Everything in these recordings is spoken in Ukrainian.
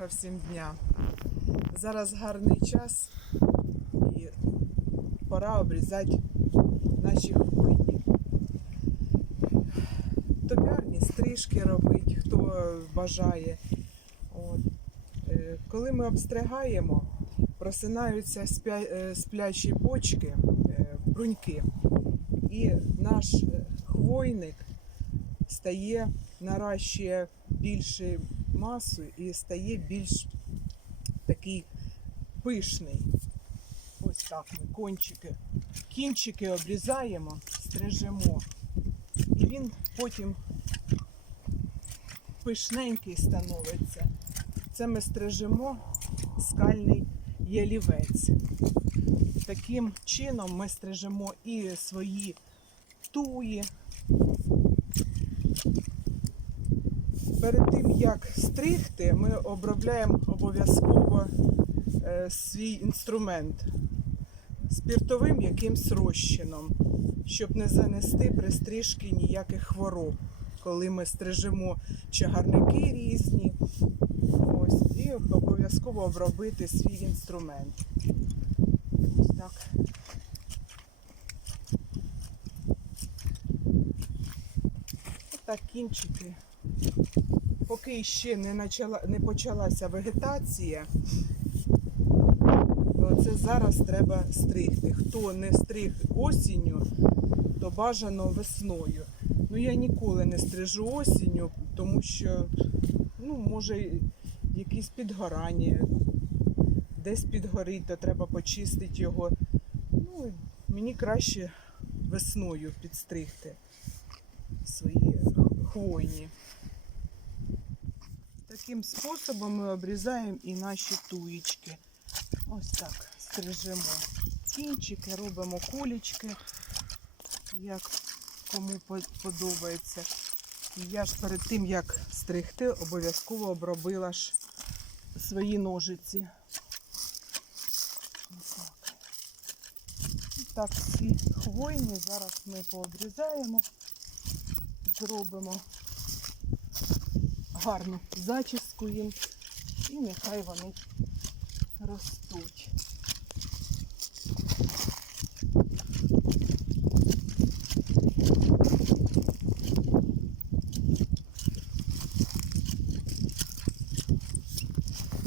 Доброго всім дня. Зараз гарний час і пора обрізати наші хвойні. Топярні стрижки робити, хто бажає. От. Е, Коли ми обстригаємо, просинаються е, сплячі почки, е, бруньки, і наш хвойник стає, наращує більше масу і стає більш такий пишний. Ось так ми кончики. Кінчики обрізаємо, стрижемо. І він потім пишненький становиться. Це ми стрижемо скальний ялівець. Таким чином ми стрижемо і свої туї, перед тим як стригти, ми обробляємо обов'язково е, свій інструмент спіртовим якимсь розчином, щоб не занести при стрижці ніяких хвороб, коли ми стрижемо чагарники різні. Ось, і обов'язково обробити свій інструмент. Ось так. Отак кінчики поки ще не, начала, не почалася вегетація, то це зараз треба стригти. Хто не стриг осінню, то бажано весною. Ну я ніколи не стрижу осінню, тому що ну, може якісь підгорання, десь підгорить, то треба почистити його. Ну, мені краще весною підстригти свої хвойні. Таким способом ми обрізаємо і наші туєчки. Ось так стрижемо кінчики, робимо кулечки, як кому подобається. Я ж перед тим, як стригти, обов'язково обробила ж свої ножиці. Так. І так, всі хвойні зараз ми пообрізаємо, зробимо гарну зачіску їм і нехай вони ростуть.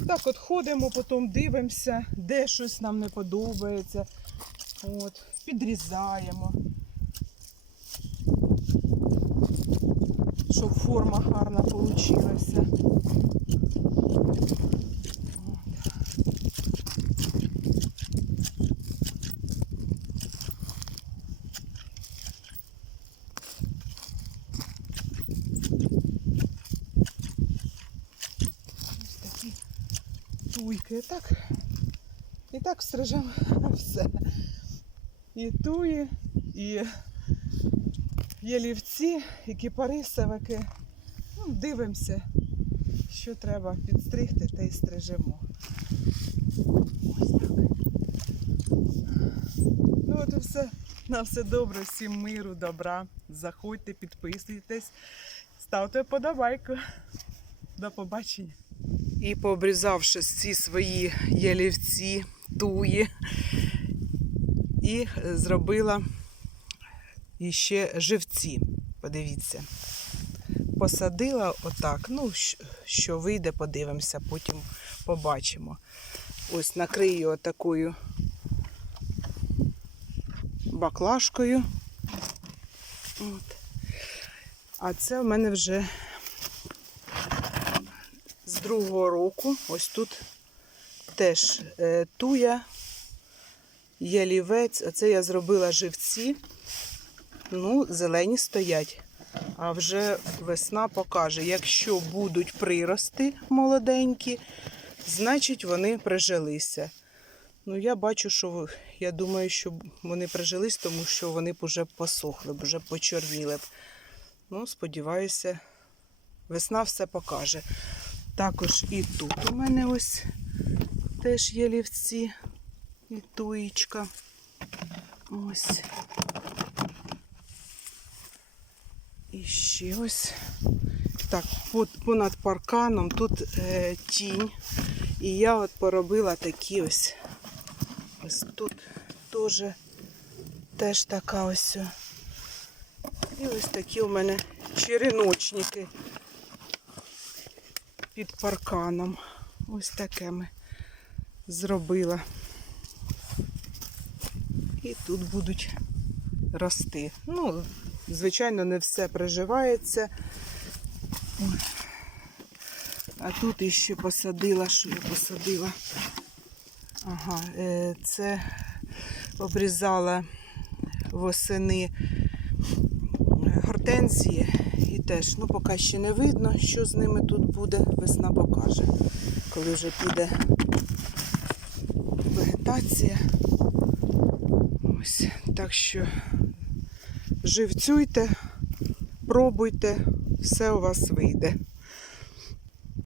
Так от ходимо, потім дивимося, де щось нам не подобається. От, підрізаємо. щоб форма гарна получилася. Ось такі туйки. І так, і так стрижемо все. І туї, і ялівці, і кипарисовики. Ну, дивимося, що треба підстригти, та й стрижемо. Ось так. Ну от і все. На все добре, всім миру, добра. Заходьте, підписуйтесь, ставте подобайку. До побачення. І пообрізавши ці свої ялівці, туї, і зробила і ще живці. Подивіться. Посадила отак. Ну, що вийде, подивимося, потім побачимо. Ось накрию отакою баклажкою. От. А це в мене вже з другого року. Ось тут теж е, туя, ялівець. Оце я зробила живці. Ну, зелені стоять. А вже весна покаже. Якщо будуть прирости молоденькі, значить вони прижилися. Ну, я бачу, що я думаю, що вони прижились, тому що вони б вже посохли, б вже почорніли б. Ну, сподіваюся, весна все покаже. Також і тут у мене ось теж є лівці і туєчка. Ось. І ще ось так, понад парканом тут е, тінь. І я от поробила такі ось. Ось тут теж, теж така ось. І ось такі у мене череночники під парканом. Ось таке ми зробила. І тут будуть рости. Ну, звичайно, не все приживається. А тут іще посадила, що я посадила. Ага, е, це обрізала восени гортензії. І теж, ну, поки ще не видно, що з ними тут буде. Весна покаже, коли вже піде вегетація. Ось, так що живцюйте, пробуйте, все у вас вийде.